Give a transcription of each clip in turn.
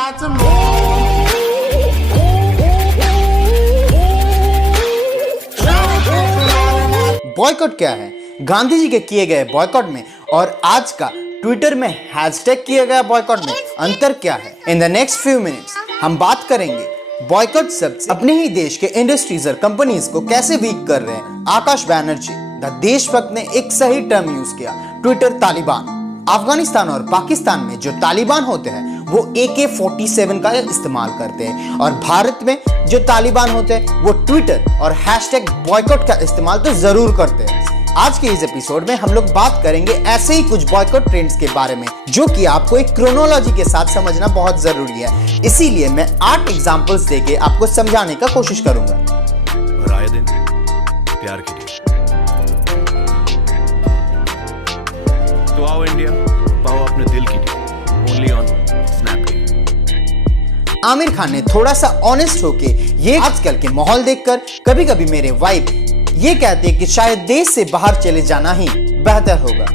had to move. Boycott क्या है? गांधी जी के किए गए बॉयकॉट में और आज का ट्विटर में हैशटैग किया गया बॉयकॉट में अंतर क्या है? In the next few minutes हम बात करेंगे बॉयकॉट शब्द से अपने ही देश के इंडस्ट्रीज और कंपनीज को कैसे वीक कर रहे हैं। आकाश बैनर्जी द देशभक्त ने एक सही टर्म यूज किया, ट्विटर तालिबान। अफगानिस्तान और पाकिस्तान में जो तालिबान होते हैं वो AK-47 का इस्तेमाल करते हैं और भारत में जो तालिबान होते हैं वो ट्विटर और हैशटैग बॉयकॉट का इस्तेमाल तो जरूर करते हैं। आज के इस एपिसोड में हम लोग बात करेंगे ऐसे ही कुछ बॉयकॉट ट्रेंड्स के बारे में जो कि आपको एक क्रोनोलॉजी के साथ समझना बहुत जरूरी है। इसीलिए मैं 8 एग्जांपल्स देके आपको समझाने का कोशिश करूंगा। और आए दिन प्यार के लिए तो आओ इंडिया, पाओ अपने दिल की team, only on Snapdeal. Aamir Khan ने थोड़ा सा ऑनेस्ट होके ये आजकल के माहौल देखकर कभी कभी मेरे वाइफ ये कहते हैं कि शायद देश से बाहर चले जाना ही बेहतर होगा।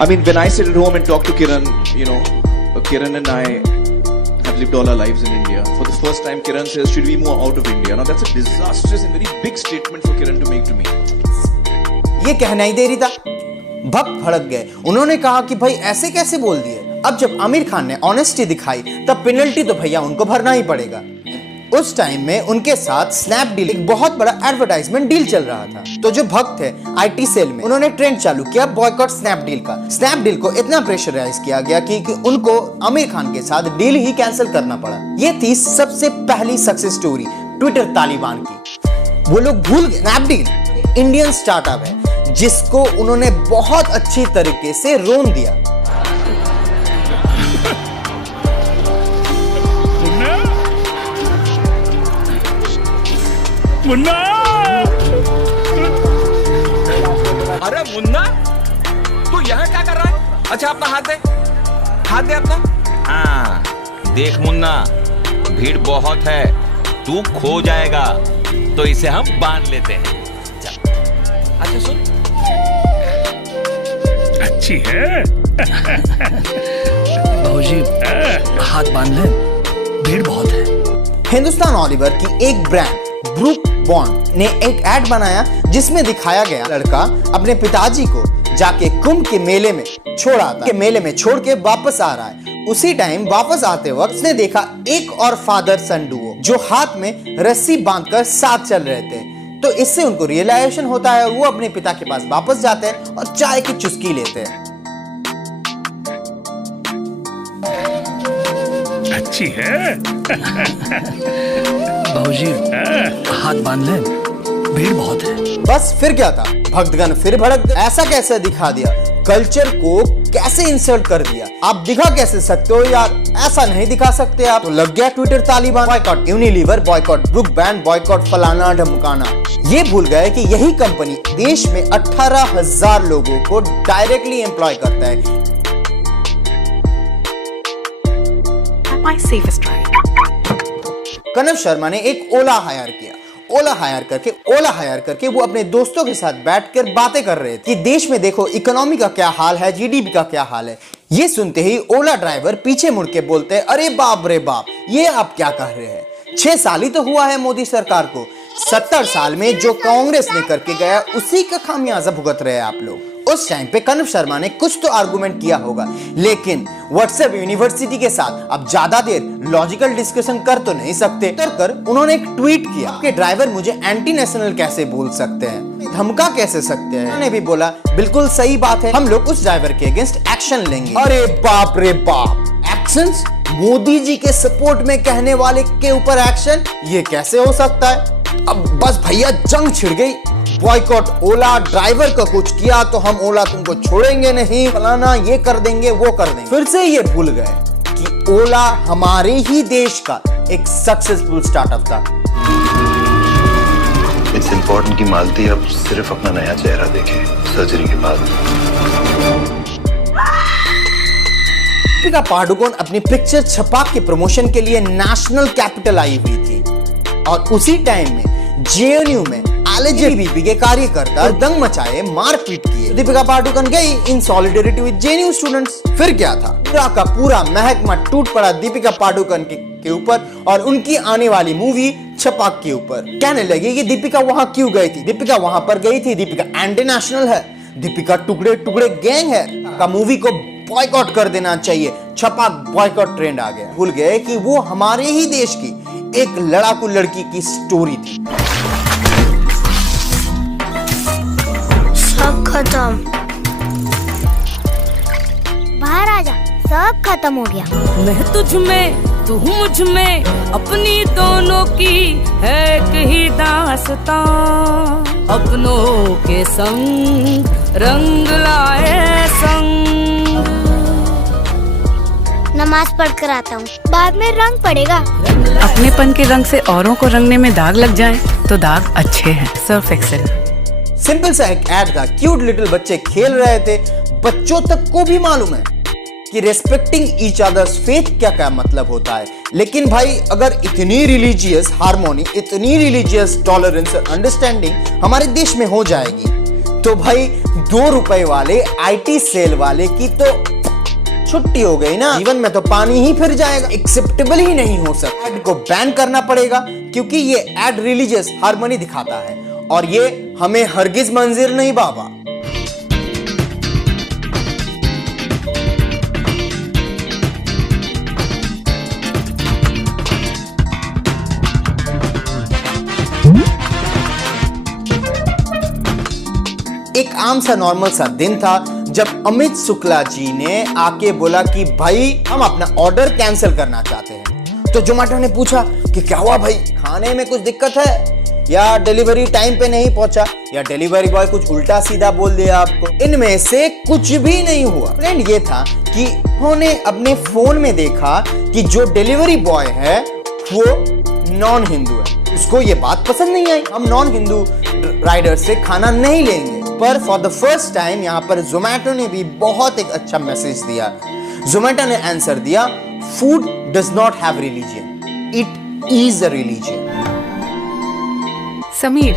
I mean, when I sit at home and talk to Kiran, you know, Kiran and I have lived all our lives in India. For the first time, Kiran says, should we move out of India? Now that's a disastrous and very big statement for Kiran to make to me. ये कहना ही देरी था, भक्त भड़क गए। उन्होंने कहा कि भाई ऐसे कैसे बोल दिए। अब जब आमिर खान ने ऑनेस्टी दिखाई तब पेनल्टी तो भैया उनको भरना ही पड़ेगा। उस टाइम में उनके साथ स्नैपडील एक बहुत बड़ा एडवर्टाइजमेंट डील चल रहा था। तो जो भक्त थे IT सेल में उन्होंने ट्रेंड चालू किया बॉयकॉट स्नैपडील का। स्नैपडील को इतना प्रेशराइज किया गया कि उनको आमिर खान के साथ डील ही कैंसिल करना पड़ा। ये थी सबसे पहली सक्सेस स्टोरी ट्विटर तालिबान की। वो लोग भूल गए स्नैपडील इंडियन स्टार्टअप है जिसको उन्होंने बहुत अच्छी तरीके से रोन दिया। मुन्ना, अरे मुन्ना, तू यहाँ क्या कर रहा है? अच्छा अपना हाथ दे अपना। हाँ, देख मुन्ना, भीड़ बहुत है, तू खो जाएगा, तो इसे हम बांध लेते हैं। चल, अच्छा सुन, अच्छी है। बाबूजी, हाथ बांध ले, भीड़ बहुत है। हिंदुस्तान ऑलिवर की एक ब्रांड ब्रूक बॉन्ड ने एक ऐड बनाया जिसमें दिखाया गया लड़का अपने पिताजी को जाके कुंभ के मेले में छोड़ के वापस आ रहा है। उसी टाइम वापस आते वक्त उसने देखा एक और फादर सन डुओ जो हाथ में रस्सी बांधकर साथ चल रहे थे। तो इससे उनको रियलाइजेशन होता है और वो अपने पिता के पास वापस जाते हैं और चाय की चुस्की लेते हैं। अच्छी है। बाबूजी, हाथ बांध ले, भीड़ बहुत है। बस फिर क्या था, भक्तगण फिर भड़क गए। ऐसा कैसे दिखा दिया, कल्चर को कैसे इंसल्ट कर दिया। आप दिखा कैसे सकते हो यार, ऐसा नहीं दिखा सकते आप। तो लग गया Twitter Taliban, boycott Unilever, boycott Brooke Bond, boycott फलाना ढमकाना। ये भूल गए कि यही कंपनी देश में 18,000 लोगों को डायरेक्टली एम्प्लॉय करता है। कनव शर्मा ने एक ओला हायर किया। ओला हायर करके वो अपने दोस्तों के साथ बैठकर बातें कर रहे थे कि देश में देखो इकोनॉमी का क्या हाल है, GDP का क्या हाल है। ये सुनते ही ओला ड्राइवर पीछे मुड़ के बोलते हैं, अरे बाप रे बाप, ये आप क्या कह रहे हैं? 6 साल ही तो हुआ है मोदी सरकार को। 70 साल में जो कांग्रेस ने करके गया उसी का खामियाजा भुगत रहे हैं आप लोग। उस टाइम पे कनव शर्मा ने कुछ तो आर्गुमेंट किया होगा, लेकिन व्हाट्सएप यूनिवर्सिटी के साथ अब ज्यादा देर लॉजिकल डिस्कशन कर तो नहीं सकते। कर उन्होंने एक ट्वीट किया कि ड्राइवर मुझे एंटी नेशनल कैसे बोल सकते हैं, धमका कैसे सकते हैं। उन्होंने भी बोला बिल्कुल सही बात है, हम लोग उस ड्राइवर के अगेंस्ट एक्शन लेंगे। अरे बाप रे बाप, एक्शंस? मोदी जी के सपोर्ट में कहने वाले के ऊपर एक्शन, ये कैसे हो सकता है? अब बस भैया जंग छिड़ गई। बॉयकॉट ओला, ड्राइवर का कुछ किया तो हम ओला तुमको छोड़ेंगे नहीं, फलाना ये कर देंगे वो कर देंगे। फिर से ये भूल गए कि ओला हमारे ही देश का एक सक्सेसफुल स्टार्टअप था। इट्स इम्पोर्टेंट कि मालती अब सिर्फ अपना नया चेहरा देखे सर्जरी के बाद। दीपिका पादुकोण अपनी पिक्चर छपाक के प्रमोशन के लिए नेशनल कैपिटल आई हुई थी और उसी टाइम में JNU में एलजीबीटी के कार्यकर्ता दंग मचाए, मारपीट किए। दीपिका पादुकोण गई इन सॉलिडेरिटी विद जेएनयू स्टूडेंट्स। फिर क्या था, पूरा का पूरा महकमा टूट पड़ा दीपिका पादुकोण के ऊपर और उनकी आने वाली मूवी छपाक के ऊपर। कहने लगी कि दीपिका वहां क्यों गई थी, दीपिका वहां पर गई थी, दीपिका एंटी नेशनल है, दीपिका टुकड़े टुकड़े गैंग है, का मूवी को बॉयकॉट कर देना चाहिए। छपाक बॉयकॉट ट्रेंड आ गया। भूल गए कि वो हमारे ही देश की एक लड़ाकू लड़की की स्टोरी थी। सब खत्म, बाहर आ जा, सब खत्म हो गया। मैं तुझ में तू मुझ में, अपनी दोनों की है एक ही दास्तां, अपनों के संग रंग लाए संग। नमाज पढ़ कर आता हूँ, बाद में रंग पड़ेगा। अपनेपन के रंग से औरों को रंगने में दाग लग जाए तो दाग अच्छे हैं। Surf Excel. सिंपल सा एक एड था, क्यूट लिटिल बच्चे खेल रहे थे, बच्चों तक को भी मालूम है कि रेस्पेक्टिंग ईच अदर्स फेथ क्या क्या मतलब होता है। लेकिन भाई अगर इतनी रिलीजियस हार्मोनी, इतनी रिलीजियस टॉलरेंस और अंडरस्टैंडिंग हमारे देश में हो जाएगी तो भाई 2 रुपए वाले IT सेल वाले की तो छुट्टी हो गई ना। जीवन में तो पानी ही फिर जाएगा। एक्सेप्टेबल ही नहीं हो सकता। एड को बैन करना पड़ेगा क्योंकि ये एड रिलीजियस हार्मनी दिखाता है और ये हमें हरगिज मंजूर नहीं बाबा। एक आम सा नॉर्मल सा दिन था जब अमित शुक्ला जी ने आके बोला कि भाई हम अपना ऑर्डर कैंसिल करना चाहते हैं। तो जोमेटो ने पूछा कि क्या हुआ भाई, खाने में कुछ दिक्कत है या डिलीवरी टाइम पे नहीं पहुंचा या डिलीवरी बॉय कुछ उल्टा सीधा बोल दिया आपको। इनमें से कुछ भी नहीं हुआ। ट्रेंड ये था कि उन्होंने अपने फोन में देखा कि जो डिलीवरी बॉय है वो नॉन हिंदू है। उसको ये बात पसंद नहीं आई, हम नॉन हिंदू राइडर से खाना नहीं लेंगे। पर फॉर द फर्स्ट टाइम यहाँ पर जोमेटो ने भी बहुत एक अच्छा मैसेज दिया। जोमेटो ने आंसर दिया, food does not have religion, it is a religion. Sameer,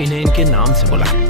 इन्हें इनके नाम से बुलाएं।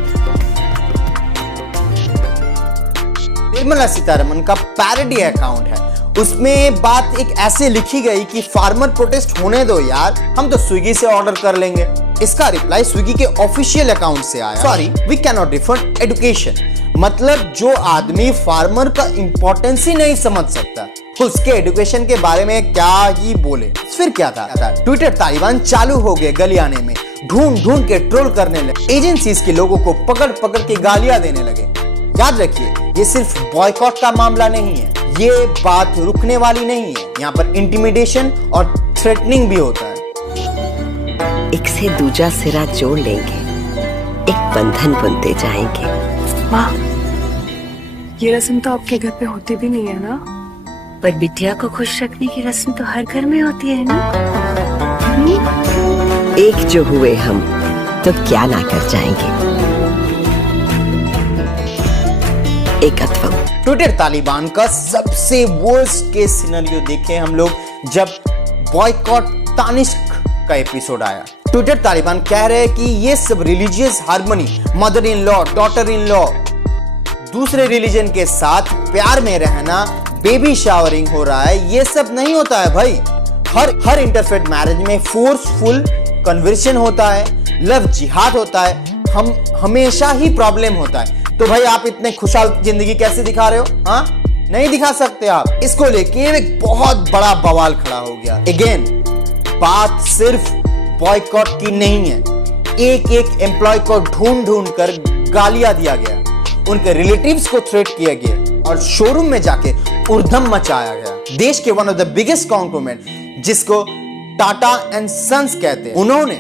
निर्मला सीतारमण का पैरोडी अकाउंट है, उसमें बात एक ऐसे लिखी गई कि फार्मर प्रोटेस्ट होने दो यार, हम तो स्विगी से ऑर्डर कर लेंगे। इसका रिप्लाई स्विगी के ऑफिशियल अकाउंट से आया, sorry we can not refer education. मतलब जो आदमी फार्मर का इंपॉर्टेंस ही नहीं समझ सकता उसके एजुकेशन के बारे में क्या ही बोले। फिर क्या था, ट्विटर तालिबान चालू हो गए गलियाने में, ढूंढ ढूंढ के ट्रोल करने लगे, एजेंसीज के लोगों को पकड़ पकड़ के गालियां देने लगे। याद रखिए ये सिर्फ बॉयकॉट का मामला नहीं है, ये बात रुकने वाली नहीं है। यहाँ पर इंटिमिडेशन और थ्रेटनिंग भी होता है। एक से दूजा सिरा जोड़ लेंगे, एक बंधन बुनते जाएंगे। माँ, ये रस्म तो आपके घर पे होती भी नहीं है ना? पर बिटिया को खुश रखने की रस्म तो हर घर में होती है ना। एक जो हुए हम तो क्या ना कर जाएंगे। एकत्वम। ट्विटर तालिबान का सबसे वर्स्ट केस सिनेरियो देखे हम लोग जब बॉयकॉट तानिष्क का एपिसोड आया। ट्विटर तालिबान कह रहे हैं कि ये सब religious harmony, mother in law, daughter in law, दूसरे रिलीजन के साथ प्यार में रहना, बेबी शावरिंग हो रहा है, ये सब नहीं होता है भाई। हर इंटरफेथ मैरिज में फोर्सफुल कन्वर्शन होता है, लव जिहाद होता है, हम हमेशा ही प्रॉब्लम होता है। तो भाई आप इतने खुशहाल जिंदगी कैसे दिखा रहे हो? हाँ, नहीं दिखा सकते आप। इसको लेके एक बहुत बड़ा बवाल खड़ा हो गया। अगेन बात सिर्फ बॉयकॉट की नहीं है, एक एक एम्प्लॉय को ढूंढ ढूंढ कर गालियां दिया गया, उनके रिलेटिव्स को थ्रेट किया गया और शोरूम में जाके उर्धम मचाया गया। देश के one of the biggest conglomerate जिसको टाटा एंड सन्स कहते हैं, उन्होंने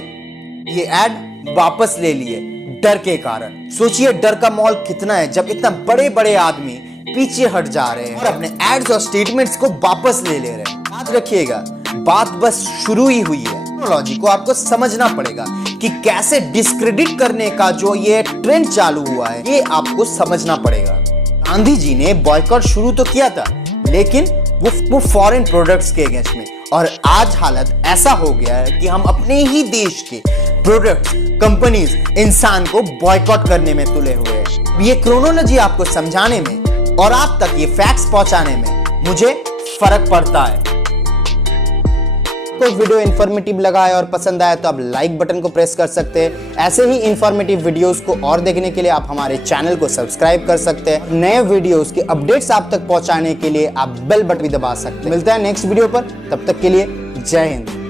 ये एड वापस ले लिए डर के कारण। सोचिए डर का माहौल कितना है जब इतना बड़े बड़े आदमी पीछे हट जा रहे हैं और अपने एड्स और स्टेटमेंट्स को वापस ले रहे हैं। याद रखिएगा बात बस शुरू ही हुई है। टेक्नोलॉजी को आपको समझना पड़ेगा कि कैसे डिस्क्रेडिट करने का जो ये ट्रेंड चालू हुआ है, ये आपको समझना पड़ेगा। गांधी जी ने बॉयकॉट शुरू तो किया था लेकिन वो फॉरेन प्रोडक्ट्स के अगेंस्ट में, और आज हालत ऐसा हो गया है कि हम अपने ही देश के प्रोडक्ट्स, कंपनीज, इंसान को बॉयकॉट करने में तुले हुए हैं। ये क्रोनोलॉजी आपको समझाने में और आप तक ये फैक्ट्स पहुंचाने में मुझे फर्क पड़ता है। कोई वीडियो इंफॉर्मेटिव लगा है और पसंद आया तो आप लाइक बटन को प्रेस कर सकते हैं। ऐसे ही इंफॉर्मेटिव वीडियोस को और देखने के लिए आप हमारे चैनल को सब्सक्राइब कर सकते हैं। नए वीडियोस के अपडेट्स आप तक पहुंचाने के लिए आप बेल बटन भी दबा सकते हैं। मिलते हैं नेक्स्ट वीडियो पर, तब तक के लिए जय हिंद।